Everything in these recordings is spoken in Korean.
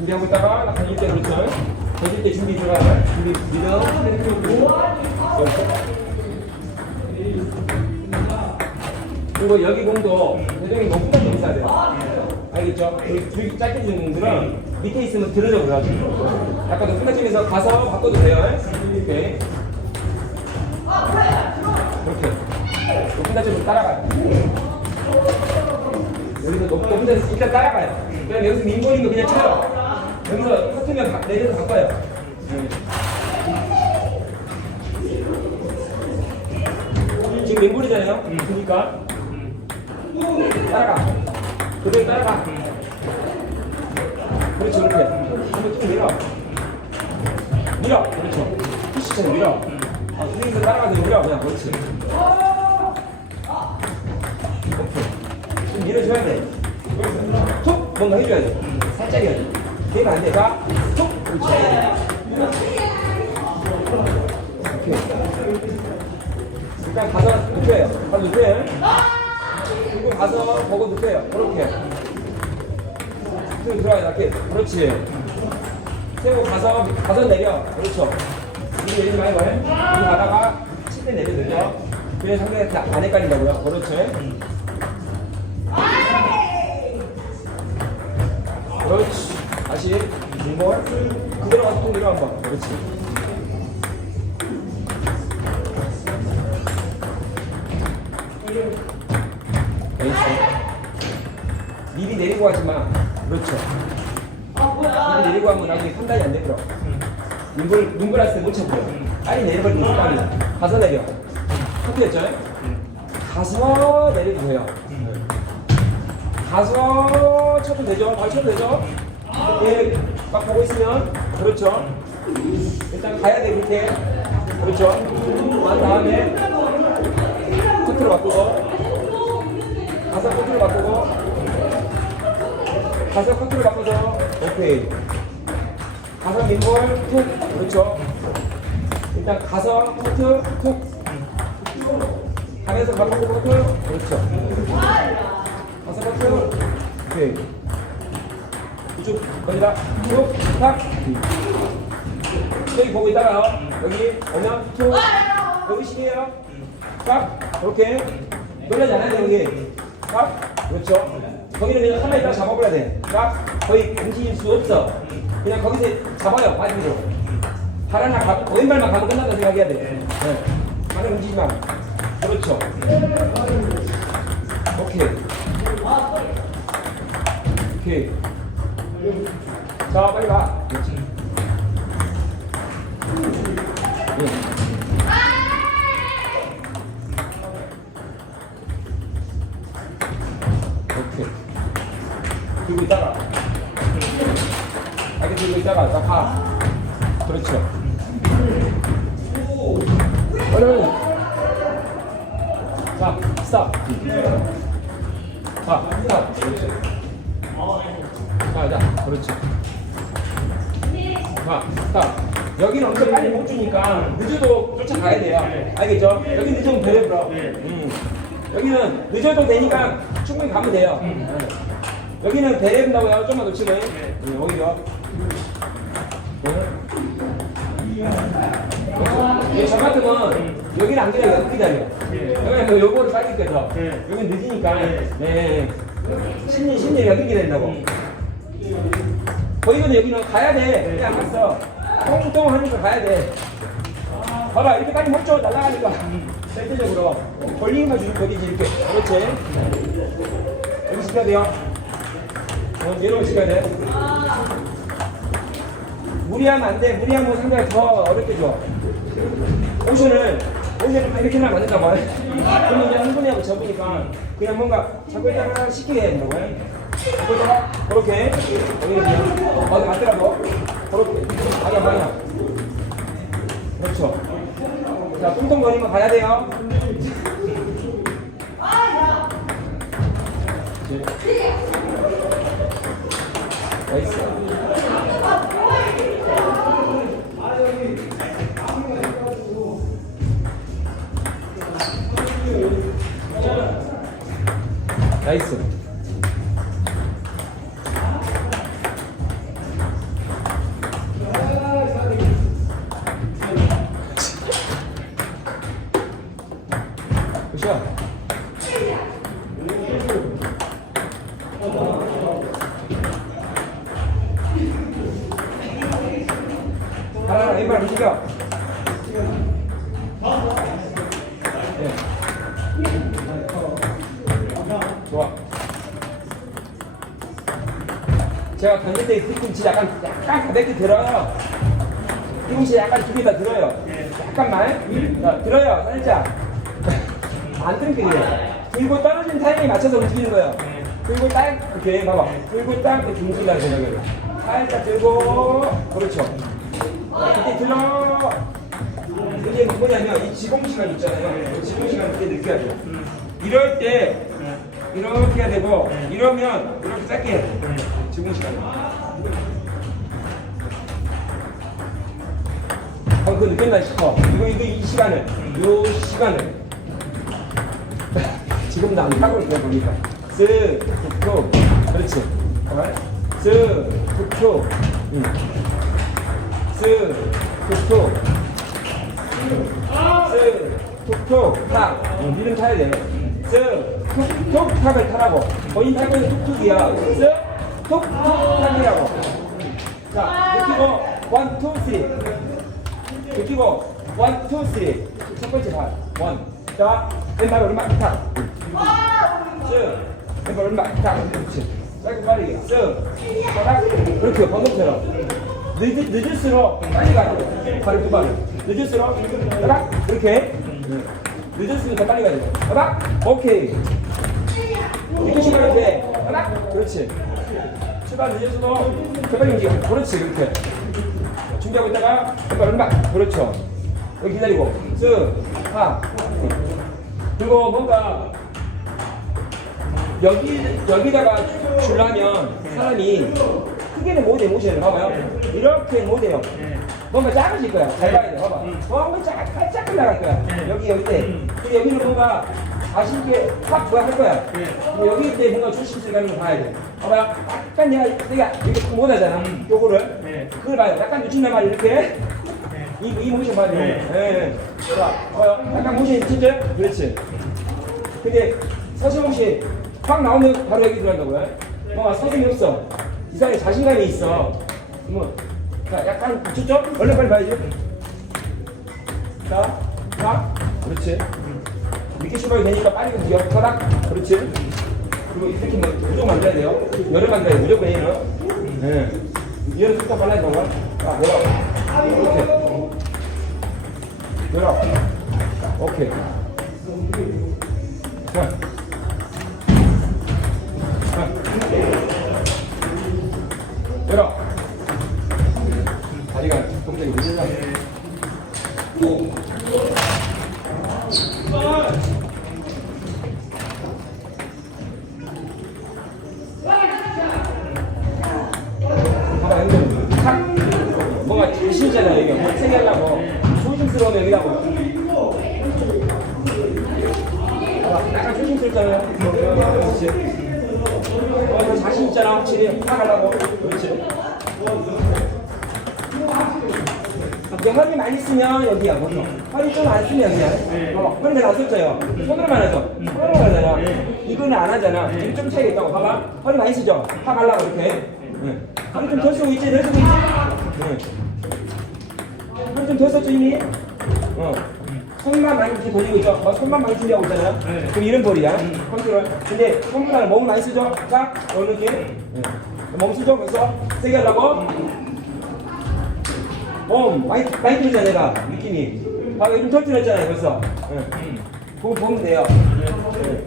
준비하고 있다가 나 던질 때 그렇죠. 던질 때 준비 들어가. 준비 밀어. 그리고 여기 공도 대중이 높은 데좀 있어야 돼요. 알겠죠? 그 줄기 짧게 주는 분들은 밑에 있으면 들어져 그래가지고. 약간 높은 데쯤에서 가서 바꿔도 돼요. 이렇게. 이렇게. 높은 데쯤으로 따라가요. 여기서 높, 높은 데서 일단 따라가요. 그럼 여기서 민본인 거 그냥 쳐요. 여기서 커트면 바- 내려서 바꿔요. 지금 민본이잖아요. 그러니까 따라가. 그대로 따라가. 그렇죠, 그렇게. 한번 쭉 밀어. 밀어. 그렇죠. 푸시처럼 밀어. 아, 선생님들 따라가서 밀어. 그냥 그렇지. 오케이. 좀 밀어줘야 돼. 툭! 뭔가 해줘야 돼. 살짝 해야 돼. 되면 안 돼. 가. 툭! 그렇지. 오케이. 일단 가서 눕혀요. 가서 눕혀요. 그리고 가서 보고 눕혀요. 그렇게. 쭉 들어가요. 이렇게. 그렇지. 세고 가서, 가서 내려. 그렇죠. 이리 내리지 말고. 이리 가다가 칠때 내려드려. 그래 상대가 안 헷갈린다고요. 그렇지. 그렇지. 다시. 뒷볼. 그대로 가서 또 내려 한 번. 그렇지. 에이스. 미리 내리고 하지 마. 그렇죠. 미리 내리고 하면 나중에 판단이 안 되더라. 눈물, 눈물 할때 못 쳐버려. 빨리 내려버리는 빨리. 가서 내려. 커트였죠? 가서 내려도 돼요. 가서 쳐도 되죠? 발 쳐도 되죠? 이렇게 막 보고 있으면. 그렇죠. 일단 가야 돼, 그렇게. 그렇죠. 한 다음에 커트로 바꾸고. 가서 커트로 바꾸고 가서 커트로 바꿔서 오케이 가서 민볼 툭 그렇죠 일단 가서 커트 툭 가면서 바꾸고 커트 그렇죠 가서 커트 오케이 이쪽 거기다 툭탁 여기 보고 있다가요 여기 오면 툭 여기 시계요. 딱 이렇게. 놀라지 않아요 여기? 딱 그렇죠. 거기는 그냥 가만히 있다가 잡아버려야 돼 딱 거의 움직일 수 없어. 그냥 거기서 잡아요 빠지로. 발 하나 가 왼발만 가면 끝난다 생각해야 돼. 네. 발을 움직이지 마. 그렇죠. 오케이. 오케이 자 빨리 가 그렇지 예. 오케이. 들고 있다가. 이렇게 들고 있다가, 딱 가. 그렇죠. 얼른. 자, 스탑. 자, 스탑. 자, 자, 그렇지. 자, 스탑. 여기는 엄청 빨리 못 주니까 늦어도 쫓아가야 돼요. 알겠죠? 여기 늦으면 되려 그럼. 음. 여기는 늦어도 되니까 충분히 가면 돼요. 네. 여기는 배려된다고요. 좀만 놓치고. 네, 오히려. 네, 저 같으면 여기는 안 기다려, 여기 기다려. 여기는 요거를 빨리 껴서. 여기 늦으니까. 네. 심리, 심리 여기 기다린다고. 거기는 여기는 가야 돼. 그냥 안 갔어. 똥똥 하니까 가야 돼. 봐봐, 이렇게까지 못 줘, 날아가니까. 절대적으로. 벌링만 주는 거리지, 이렇게. 그렇지. 여기 시켜야 돼요. 어, 이런 거 시켜야 돼. 무리하면 안 돼. 무리하면 상대가 더 어렵게 줘. 오션을, 오션을 막 이렇게 하면 안 된다고. 그러면 이제 한 분이 하고 접으니까 그냥 뭔가 자꾸 있다가 시키게 된다고. 그러다가, 그렇게. 여기 어디 맞더라도. 그렇게. 방향, 방향. 그렇죠. 자, 뚱뚱거리면 가야 돼요. 나이스. 나이스. 그렇죠? 왼발 움직여. 네. 좋아. 제가 던질 때 뒤꿈치 약간 약간 가볍게 들어요. 뒤꿈치 약간 두 개 다 들어요. 약간만. 자, 들어요. 살짝. 안 들게 돼요. 들고 떨어지는 타이밍에 맞춰서 움직이는 거예요. 들고 딱 이렇게 봐봐. 들고 딱 이렇게 움직인다는 생각을. 살짝 들고 그렇죠. 이렇게 들어. 이게 뭐냐면 이 지공 시간 있잖아요. 이 지공 시간 이렇게 느껴야죠. 이럴 때 이렇게 해야 되고 이러면 이렇게 짧게 해야 돼. 지공 시간. 아, 그거 느꼈나 싶어. 이거 이거 이 시간을 요 시간을 지금도 안 하고 있어요 보니까 쓱 툭툭 그렇지 쓱 툭 툭 응. 쓱 툭툭 쓱 툭툭 탁 응, 리듬 타야 돼쓱 툭툭 탁을 타라고 탈 거는 툭툭이야 쓱 툭툭 탁이라고 자 느끼고 원, 투, 쓰리 느끼고 원, 투, 쓰리 첫 번째 발 원. 자 왼발 오른발 탁쓱 왼발 오른발 탁 그렇지 짧고 빠르게 쓱 바닥 그렇게 방금처럼 늦, 늦을수록 빨리 가야 돼 발을 두 발을. 늦을수록 바닥 이렇게. 늦을수록 더 빨리 가야 돼 바닥 오케이. 이렇게 시간이 돼. 바닥 그렇지. 출발 더 빨리 움직여. 그렇지 그렇게. 준비하고 있다가 왼발 오른발 그렇죠. 여기 기다리고. 쓱 하. 그리고 뭔가 여기 여기다가 주려면 사람이 크게는 못해 모션을 봐봐요. 이렇게 못해요 뭔가 작아질 거야. 잘 봐야 돼. 봐봐. 뭔가 작 살짝 나갈 거야. 여기 여기 때 근데 여기는 뭔가 자신 있게 확 부각할 거야. 근데 여기 때 뭔가 거 봐야 돼. 봐봐요 약간 내가 내가 이렇게 못하잖아. 요거를. 그걸 봐요. 약간 늦춘단 말이야 이렇게. 이, 이 모션 봐야 돼. 예, 예. 자 봐요. 약간 모션이 진짜? 그렇지. 근데 서세웅 씨 확 나오면 바로 여기 들어간다고요? 뭔가 서슴이 없어. 이상하게 자신감이 있어. 뭐, 자, 약간 붙였죠? 얼른 빨리 봐야죠. 자, 자, 그렇지. 이렇게 출발이 되니까 빨리 움직여. 터락, 그렇지. 그리고 이렇게 뭐 무조건 만들어야 돼요. 열을 만들어야 돼, 무조건 얘는. 네. 열을 뚝딱 발라야 되는. 자, 열어. 이렇게. 열어. 오케이. 그렇지. 어, 너 자신 있잖아, 확실히. 나가려고. 그렇지. 이제 허리 많이 쓰면 여기야, 보통. 허리 좀 안 쓰면 여기야. 봐봐, 허리 내가 안 썼어요. 손으로만 해서. 손으로만 하잖아. 이거는 안 하잖아. 지금 좀 차이가 있다고. 봐봐. 허리 많이 쓰죠? 파 발라고 이렇게. 응. 허리 좀덜 쓰고 있지? 덜 쓰고 있지? 응. 허리 좀덜 썼죠, 이미? 어. 손만 많이 이렇게 돌리고 있죠? 어, 손만 많이 준비하고 있잖아요? 그럼 이런 볼이야. 컨트롤. 근데 손보다 몸 많이 쓰죠? 자, 어느 느낌? 네. 몸 쓰죠? 그래서 세게 하려고. 몸 많이, 많이 들었잖아, 내가. 느낌이. 요즘 털 들었잖아요, 벌써. 네. 그거 보면 돼요. 네.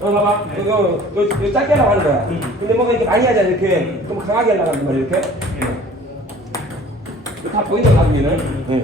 어, 봐봐. 이거, 이거, 이거 짧게 하려고 하는 거야. 근데 뭔가 이렇게 많이 하잖아, 이렇게. 그럼 강하게 하려고 하는 거야, 이렇게. 이거 다 보인다, 나중에는. 네.